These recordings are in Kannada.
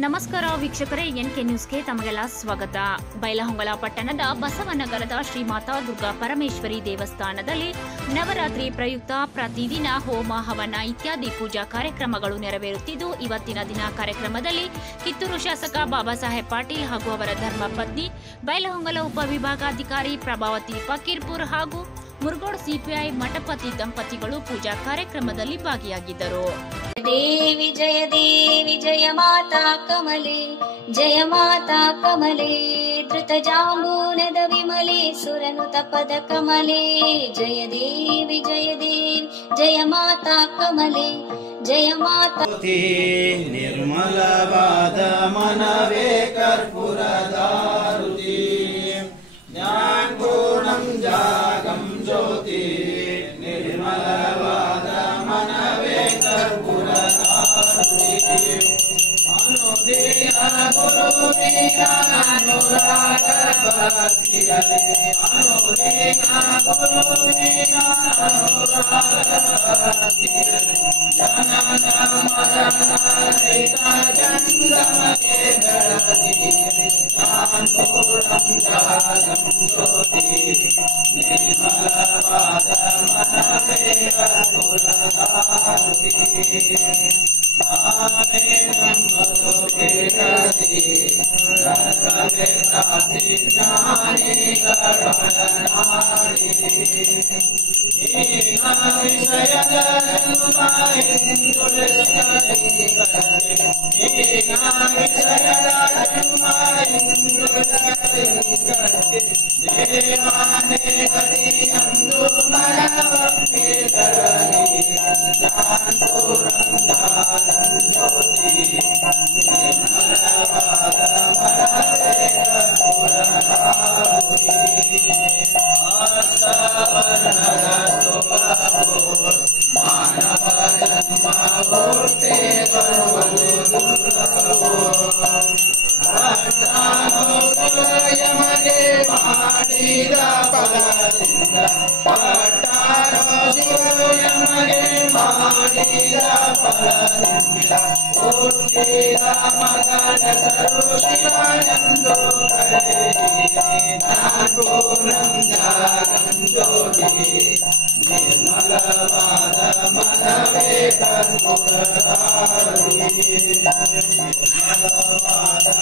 ನಮಸ್ಕಾರ ವೀಕ್ಷಕರೇ, ಎನ್ಕೆ ನ್ಯೂಸ್ಗೆ ತಮಗೆಲ್ಲ ಸ್ವಾಗತ. ಬೈಲಹೊಂಗಲ ಪಟ್ಟಣದ ಬಸವನಗರದ ಶ್ರೀ ಮಾತಾ ದುರ್ಗಾ ಪರಮೇಶ್ವರಿ ದೇವಸ್ಥಾನದಲ್ಲಿ ನವರಾತ್ರಿ ಪ್ರಯುಕ್ತ ಪ್ರತಿದಿನ ಹೋಮ ಹವನ ಇತ್ಯಾದಿ ಪೂಜಾ ಕಾರ್ಯಕ್ರಮಗಳು ನೆರವೇರುತ್ತಿದ್ದು, ಇವತ್ತಿನ ದಿನ ಕಾರ್ಯಕ್ರಮದಲ್ಲಿ ಕಿತ್ತೂರು ಶಾಸಕ ಬಾಬಾ ಸಾಹೇಬ್ ಪಾಟೀಲ್ ಹಾಗೂ ಅವರ ಧರ್ಮಪತ್ನಿ ಬೈಲಹೊಂಗಲ ಉಪವಿಭಾಗಾಧಿಕಾರಿ ಪ್ರಭಾವತಿ ಫಕೀರ್ಪುರ್ ಹಾಗೂ ಮುರುಗೋಡ್ ಸಿಪಿಐ ಮಠಪತಿ ದಂಪತಿಗಳು ಪೂಜಾ ಕಾರ್ಯಕ್ರಮದಲ್ಲಿ ಭಾಗಿಯಾಗಿದ್ದರು. देवी जय माता कमले, जय माता कमले, धृत जाम्बूनद विमले, सुरनुत पद कमले. जय देवी जय माता कमले, जय माता. निर्मलवाद मनवे कर्पूरदारुति, ज्ञानपूर्णं जागं ज्योति. निर्मलवाद मनवे कर्पूरदारुति, अनुदीया गुरुवीरा अनुरागवतीरे, अनुदीया गुरुवीरा अनुरागवतीरे. जननमरणरहिता जङ्गमके जलधि, ज्ञानपूर्णं जागं ज्योति. निर्मलवाद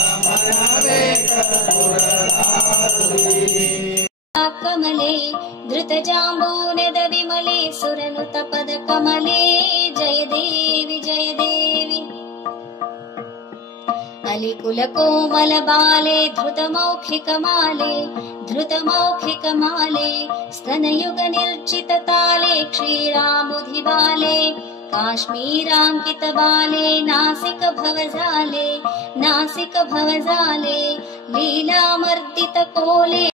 मनवे कर्पूरदारुति, कमले, धृत जाम्बूनद विमले, सुरनुत पद कमले. जय देवी अलिकुल कोमल बाले, धृत मौखिक माले, स्तनयुग निर्चित ताले, क्षीरामुधि बाले, काश्मीरांकित बाले, नासिक भवजाले, लीलामर्दित कोले.